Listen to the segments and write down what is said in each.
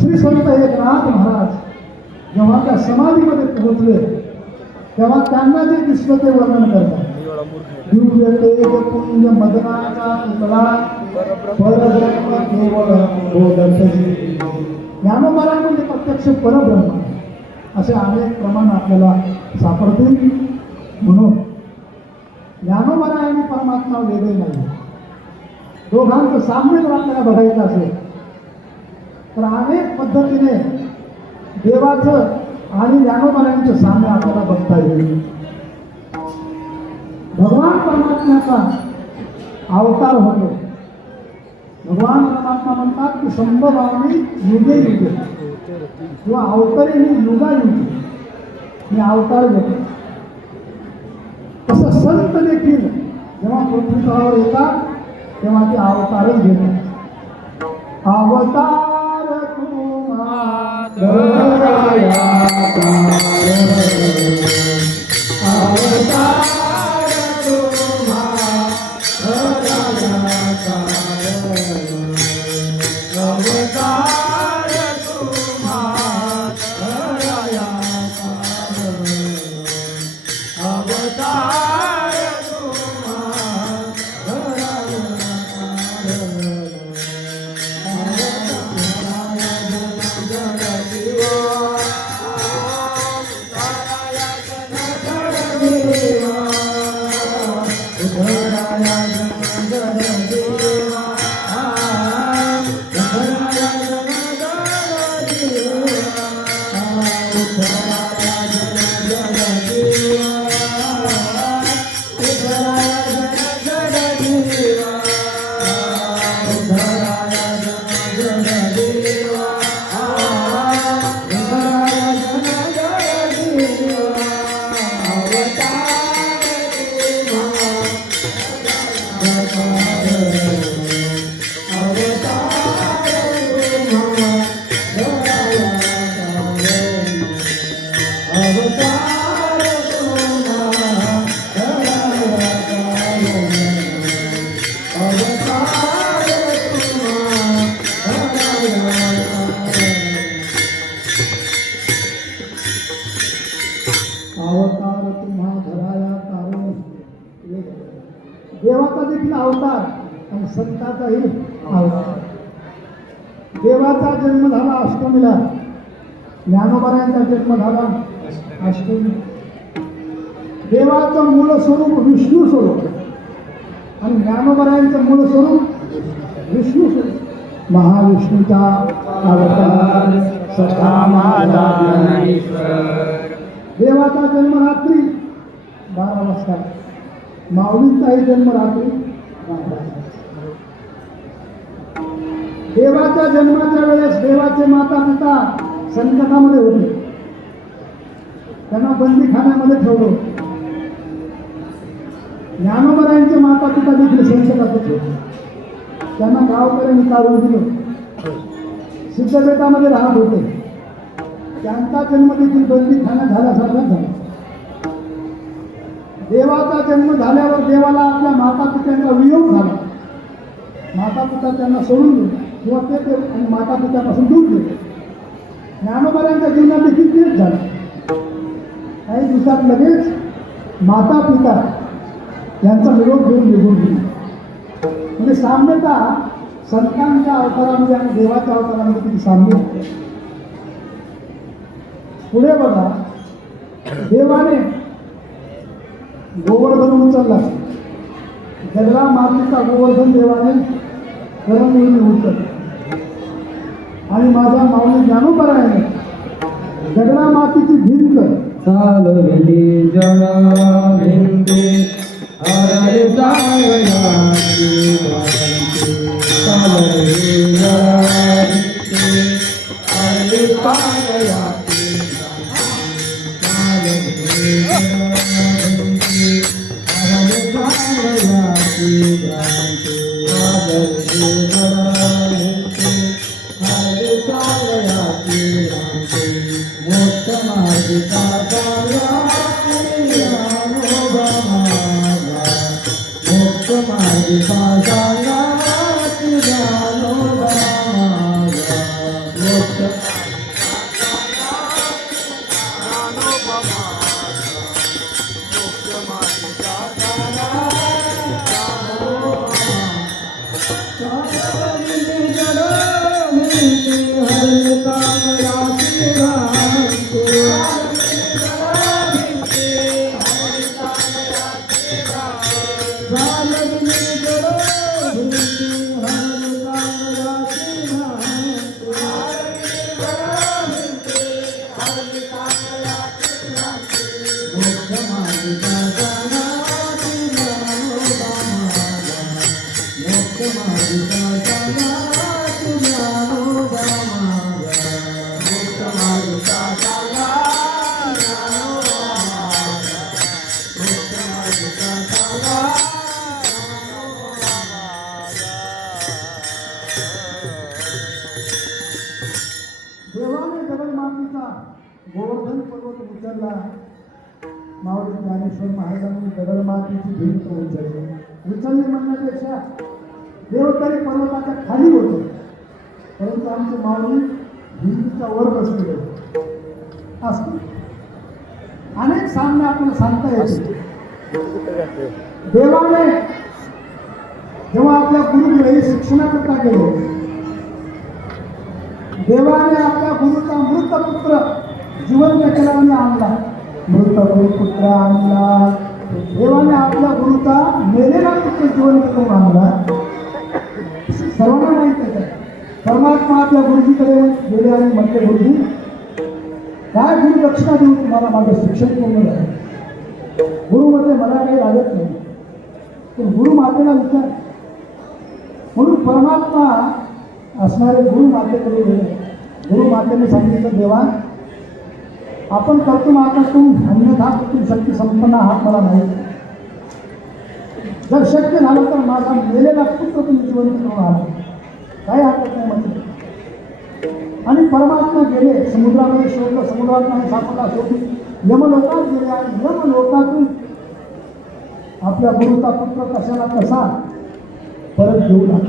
श्री संत एकनाथ महाराज जेव्हा त्या समाधीमध्ये पोहोचले तेव्हा त्यांना जे दिसलं ते वर्णन करतात. दिव्य तेज पुंज मदनाचा पुतळा परब्रह्म केवळ बोधती. ज्ञानोबा म्हणजे प्रत्यक्ष परब्रह्म असे अनेक प्रमाण आपल्याला सापडतील. म्हणून ज्ञानोबा आणि परमात्मा वेगळे नाही. दोघांचं साम्य जर आपल्याला बघायचं असेल तर अनेक पद्धतीने देवाचं आणि ज्ञानोबायांचं साम्य आपल्याला बघता येईल. भगवान परमात्म्याचा अवतार होतो. भगवान परमात्मा म्हणतात की संभवामी युगे युगे किंवा अवतरे ही युगायुगी मी अवतार घेतो. तसं संत देखील जेव्हा पृथ्वीतलावर येतात तेव्हा ते अवतारच घेतात. अवतार देवाचा देखील अवतार आणि संताचाही अवतार. देवाचा जन्म झाला अष्टमीला, ज्ञानोबायांचा जन्म झाला अष्टमी. देवाचं मूळ स्वरूप विष्णू स्वरूप आणि ज्ञानोबायांचं मूळ स्वरूप विष्णू स्वरूप. महाविष्णूचा अवतार सखा माझा ज्ञानेश्वर. देवाचा जन्म रात्री 12 वाजता, माऊलींचाही जन्म रात्री 12 वाजता. देवाच्या जन्माच्या वेळेस देवाचे माता पिता संकटामध्ये होते. त्यांना बंदीखान्यामध्ये ठेवलं. ज्ञानोबायांचे माता पिता देखील संकटात होते. त्यांना गावकऱ्यांनी काढून दिलं. सिद्धपेठामध्ये राहत होते. त्यांचा जन्म देखील बंदीखाना झाल्यासारखाच झाला. देवाचा जन्म झाल्यावर देवाला आपल्या माता पित्यांचा वियोग झाला. माता पिता त्यांना सोडून दिले किंवा ते आणि माता पित्यापासून दूर गेले. ज्ञानोबायांच्या जीवनात देखील तेच झालं. काही दिवसात लगेच माता पिता यांचा विरोध घेऊन निघून गेले. म्हणजे साम्यता संतांच्या अवतारामध्ये आणि देवाच्या अवतारामध्ये किती साम्य. पुढे बघा, देवाने गोवर्धन उचलला. जगला मातीचा गोवर्धन देवाने करमळून उचलला. आणि माझ्या माऊली ज्ञानोबारायाने जगला मातीची भिंत चालवली जणा भिंती हरे जावयाची चालवली जणा भिंती हरे जावयाची चालवली जणा भिंती हरे जावयाची चालवली जणा भिंती हरे जावयाची मोक्ष मार्गी मोक्ष मार्गी गोवर्धन पर्वत उचलला. माऊली ज्ञानेश्वर महाराजांनी दगडमातीची भिंत उचलली म्हणण्यापेक्षा देव तरी पर्वताच्या खाली होते, परंतु आमचे माऊली भिंतीच्या वर बसलेले असते. अनेक सामने आपल्याला सांगता येते. देवाने जेव्हा आपल्या गुरुकडे शिक्षणाकरता गेले, देवाने आपल्या गुरुचा मृत पुत्र जिवंत केला आणि आणला. मृत पुत्र आणला. देवाने आपल्या गुरुचा मेलेला पुत्र जिवंत करून आणला. सर्वांना माहित आहे. परमात्मा आपल्या गुरुजीकडे गेले आणि म्हटले, गुरुजी काय गुरु दक्षिणा देऊ तुम्हाला, माझं शिक्षण पूर्ण झालं. गुरु म्हटले, मला काही लागत नाही, पण गुरु मातेला विचार. म्हणून परमात्मा असणारे गुरु मातेकडे गेले. गुरु मातेने सांगितलं, देवा आपण करतो माता तू अन्यथा तुम शक्ती संपन्न आहात मला माहीत. जर शक्य झालं तर माझा मेलेला पुत्र तुम्ही जिवंत करून आला, काही हरकत नाही म्हटलं. आणि परमात्मा गेले, समुद्रामध्ये शोधलं, समुद्रात नाही सापडला, शोधली, यमलोकात गेले आणि यमलोकातून आपल्या गुरुचा पुत्र कशाला कसा परत घेऊन आला.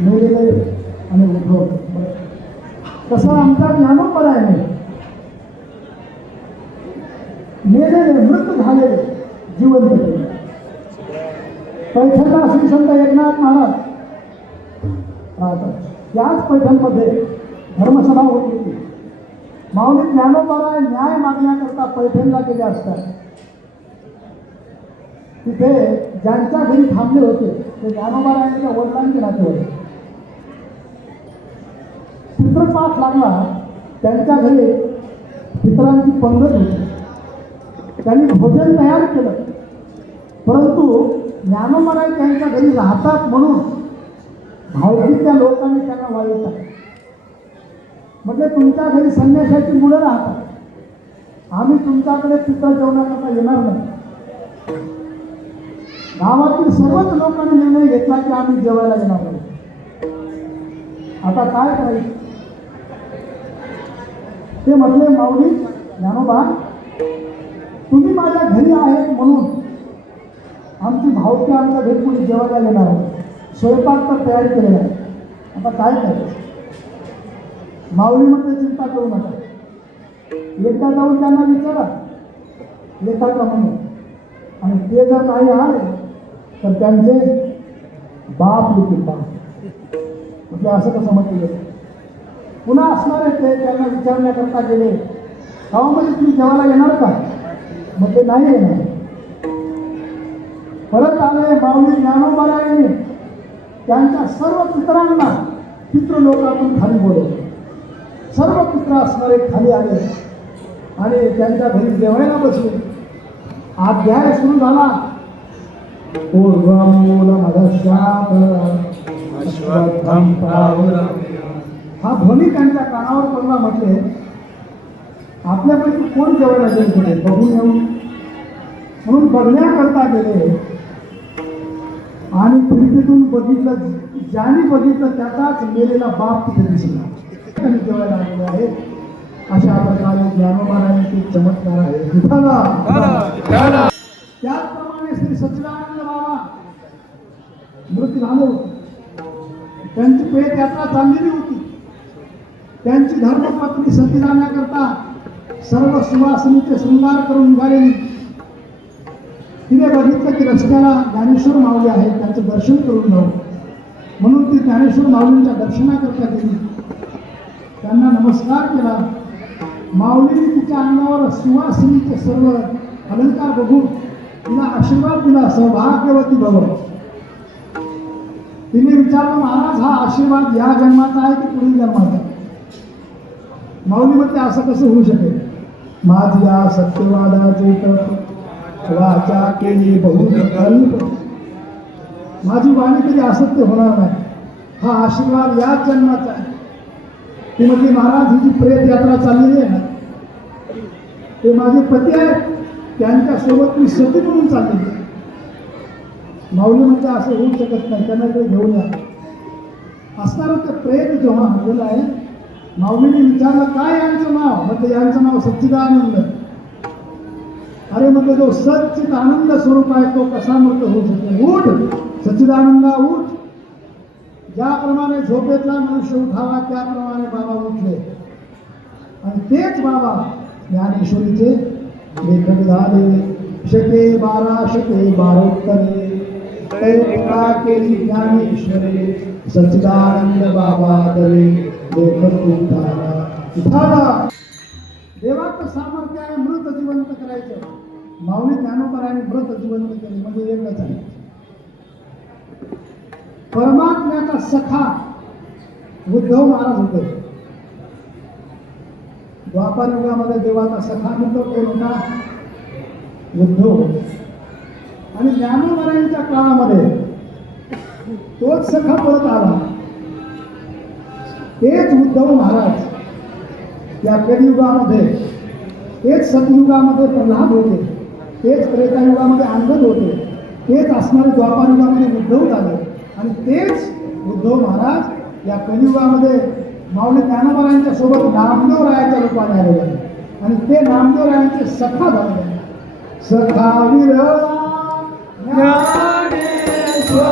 मेलेले आणि उद्भव तसा आमचा ज्ञानोपरायने मेलेले मृत झालेले जिवंत केले. पैठणला श्री संत एकनाथ महाराज त्याच पैठणमध्ये धर्मसभा होत होती. माऊली ज्ञानोबराय न्याय मागण्याकरता पैठणला गेले असतात. तिथे ज्यांच्या घरी थांबले होते ते ज्ञानोबरायांच्या वडिलांचे नाते होते. पितृपाठ लागला, त्यांच्या घरी पितरांची पंगत होती. त्यांनी भोजन तयार केलं, परंतु ज्ञानोबराय त्यांच्या घरी राहतात म्हणून भावकीच्या लोकांनी त्यांना वाईट म्हणजे तुमच्या घरी संन्याशाची मुलं राहतात, आम्ही तुमच्याकडे पितळ जेवणाकरता येणार नाही. गावातील सर्वच लोकांनी निर्णय घेतला की आम्ही जेवायला येणार नाही. आता काय करायचं? ते म्हटले, माऊली ज्ञानोबा तुम्ही माझ्या घरी आहेत म्हणून आमची भावकी आमच्या घरी कोणी जेवायला येणार आहे. स्वयंपाक तर तयार केलेला आहे, आता काय करायचं? माऊली म्हटले, चिंता करू नका, एकदा जाऊन त्यांना विचारा येतात का म्हणून. आणि ते जर नाही आले तर त्यांचे बाप येतील. म्हणजे असं कसं म्हटलं? पुन्हा असणारे ते त्यांना विचारण्याकरता गेले, गावामध्ये तुम्ही जेवायला येणार का? मग ते नाही येणार. परत आले. माऊली ज्ञानोबरायांनी त्यांच्या सर्व पितरांना पितृलोकातून खाली बोलवले. सर्व पित्र असणारे खाली आले आणि त्यांच्या घरी जेवायला बसले. अध्याय सुरू झाला. हा ध्वनी त्यांच्या कानावर पडला. म्हटले, आपल्यापैकी कोण जेवायला गेले बघून येऊ. म्हणून बघण्याकरता गेले आणि खिडकीतून बघितलं. ज्याने बघितलं त्याचाच मेलेला बाप तिथे दिसला. त्यांनी जेवायला आलेले आहेत. अशा प्रकारे ज्ञानोबरायांचे चमत्कार आहे. त्याचप्रमाणे श्री सच्चिदानंद बाबा मृत झाले होते. त्यांची प्रेत यात्रा चाललेली होती. त्यांची धर्मपत्नी सती जाण्याकरता सर्व सुवासिनीचे शृंगार करून निघालेली. तिने बघितलं की रस्त्याला ज्ञानेश्वर माऊली आहेत, त्यांचं दर्शन करून जाऊ म्हणून ती ज्ञानेश्वर माऊलींच्या दर्शनाकरता गेली. त्यांना नमस्कार केला. माऊलीने तिच्या अंगावर सुवासिनीचे सर्व अलंकार बघून तिला आशीर्वाद दिला, सौभाग्यवती भव. तिने विचारलं, महाराज हा आशीर्वाद या जन्माचा आहे की पुढील जन्माचा? माऊली म्हणते, असं कसं होऊ शकेल? माझी या सत्यवादाचे वाचा केली बहु, माझी वाणी कधी असत्य होणार नाही. हा आशीर्वाद याच जन्माचा आहे. ती म्हणजे महाराज ही जी प्रेत यात्रा चाललेली आहे ना, ते माझे पती आहेत, त्यांच्यासोबत मी सती म्हणून चाललेली. माऊली म्हणजे असं होऊ शकत नाही, त्यांना ते घेऊन या. असणारं ते प्रेत जेव्हा आलेलं आहे माऊलीने विचारलं काय यांचं नाव? म्हटलं यांचं नाव सच्चिदानंद. अरे म्हटलं जो सच्चित आनंद स्वरूप आहे तो कसा मृत होऊ शकतो? उठ सच्चिदानंदा उठ. ज्याप्रमाणे झोपेतला मनुष्य उठावा त्याप्रमाणे बाबा उठले आणि तेच बाबा ज्ञानेश्वरीचे लेखक झाले. शके 12 शके 12 तैका केली ज्ञानेश्वरी सच्चिदानंद बाबा दरे लेखक उठाला. देवाचं सामर्थ्य आहे मृत जिवंत करायचं. माऊली ज्ञानोबराने मृत जिवंत केले म्हणजे एकच आहे. परमात्म्याचा सखा उद्धव महाराज होते. द्वापार युगामध्ये देवाचा सखा मित्र कोण होता? उद्धव. आणि ज्ञानोबरांच्या काळामध्ये तोच सखा परत आला. तेच उद्धव महाराज या कलियुगामध्ये, तेच सतयुगामध्ये प्रल्हाद होते, तेच त्रेतायुगामध्ये अंगद होते, तेच असणारे द्वापार युगामध्ये उद्धव झाले आणि तेच उद्धव महाराज या कलियुगामध्ये माऊली ज्ञानोबरांच्या सोबत नामदेवरायाच्या रूपाने आलेले आहेत आणि ते नामदेवरायांचे सखा झाले. सखा विरला ज्ञानेश्वर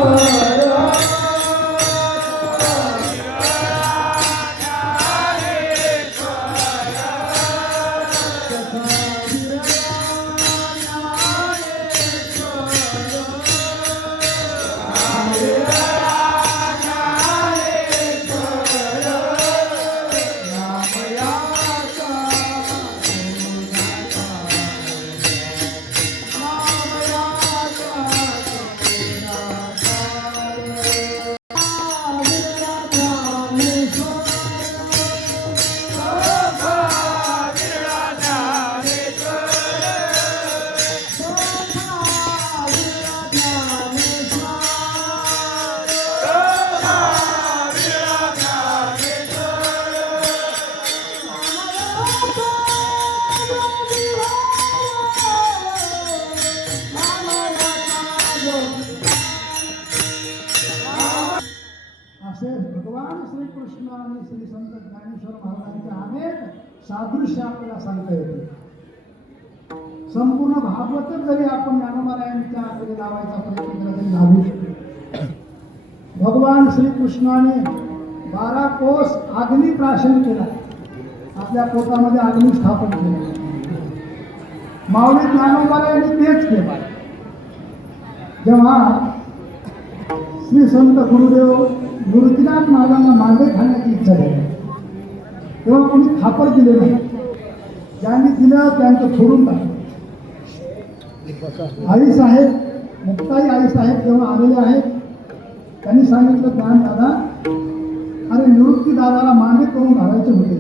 असे भगवान श्रीकृष्ण आणि श्री संत ज्ञानेश्वर महाराजांचे अनेक सादृश्य आपल्याला सांगता येते. संपूर्ण भागवतच जरी आपण ज्ञानोबरायांच्या आकडे लावायचा प्रयत्न केला तरी लावू शकतो. भगवान श्रीकृष्णाने 12 कोस अग्नी प्राशन केला. आपल्या पोटामध्ये अग्नी स्थापन केला. माऊली ज्ञानोबरायांनी तेच केलं. जेव्हा श्री संत गुरुदेव गुरुजीनाथ महाराजांना मांडे खाण्याची इच्छा झाली तेव्हा कोणी खापर दिले नाही. ज्यांनी दिलं त्यांचं सोडून टाकलं. आई साहेब मुक्ताई आई साहेब जेव्हा आलेले आहेत त्यांनी सांगितलं ज्ञानदादा अरे निवृत्ती दादाला मांडे करून घालायचे होते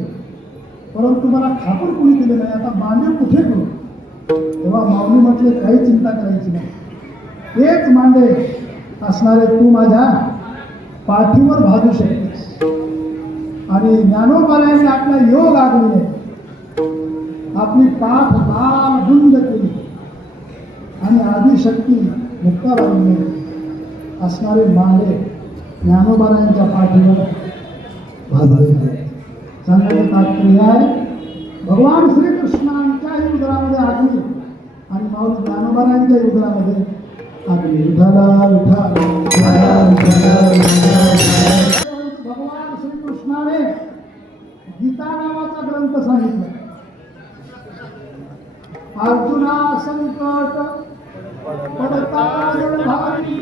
परंतु मला खापर कोणी दिले नाही. आता मांडे कुठे करू? तेव्हा माऊली म्हटले काही चिंता करायची नाही. तेच मांडे असणारे तू माझ्या पाठीवर भाजू शकतेस. आणि ज्ञानोबरायांनी आपला योग आगवले आपली पाठ लाल रुंद केली आणि आदिशक्ती मुक्ताबाईने असणारे मांडे ज्ञानोबरायांच्या पाठीवर भाजले. सांगण्याचं तात्पर्य आहे भगवान श्रीकृष्णांच्याही उदरामध्ये अग्नी आणि माऊली ज्ञानोबरायांच्याही उदरामध्ये अग्नी. भगवान श्रीकृष्णाने गीता नावाचा ग्रंथ सांगितला. अर्जुना संकट पडता भारी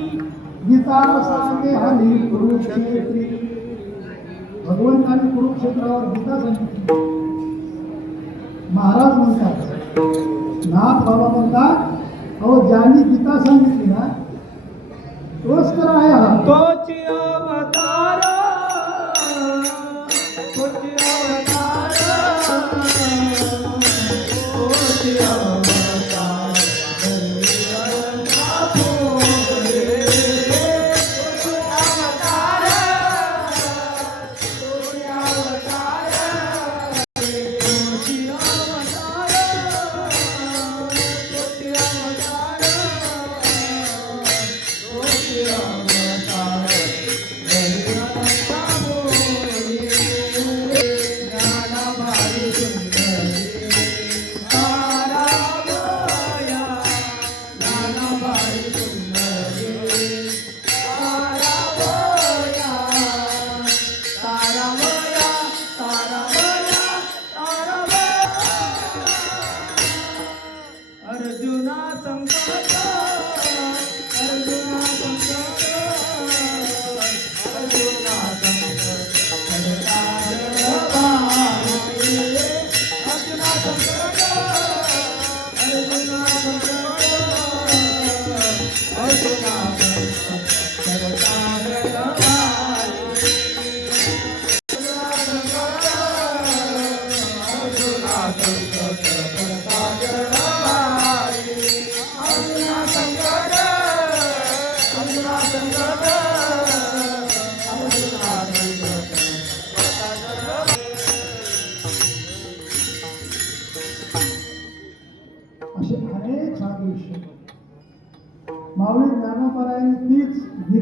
गीता सांगे हरी कुरुक्षेत्री. भगवंताने कुरुक्षेत्रावर गीता सांगितली. महाराज म्हणतात नाथ बाबा म्हणतात अहो ज्यांनी गीता सांगितली ना तोच तर आहे हा. तोची अवतार तोची अवतार तोची अवतार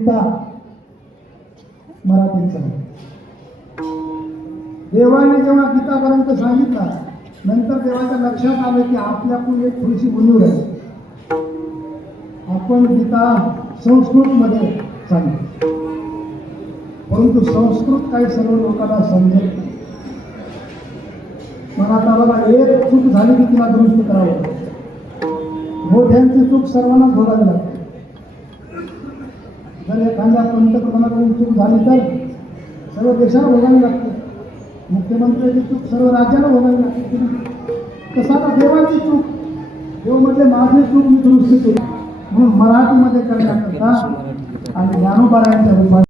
गीता मराठीचा आहे. देवाने जेव्हा गीतापर्यंत सांगितलं, नंतर देवाच्या लक्षात आलं की आपल्याकडून एक थोडीशी उणीव आहे. आपण गीता संस्कृतमध्ये सांगितली, परंतु संस्कृत काही सर्व लोकांना समजेल नाही. मला आता बघा, एक चूक झाली की तिला दुरुस्त करावं. मोठ्यांची चूक सर्वांना भोगावी लागते. जर एखाद्या पंतप्रधानाकडून चूक झाली तर सर्व देशाला भोगावी लागते. मुख्यमंत्र्याची चूक सर्व राज्याला भोगावी लागते. तसं आता देवाची चूक, देव म्हणजे माझी चूक मी दुरुस्त केली म्हणून मराठीमध्ये करण्याकरता आणि ज्ञानोबारायांच्या रूपात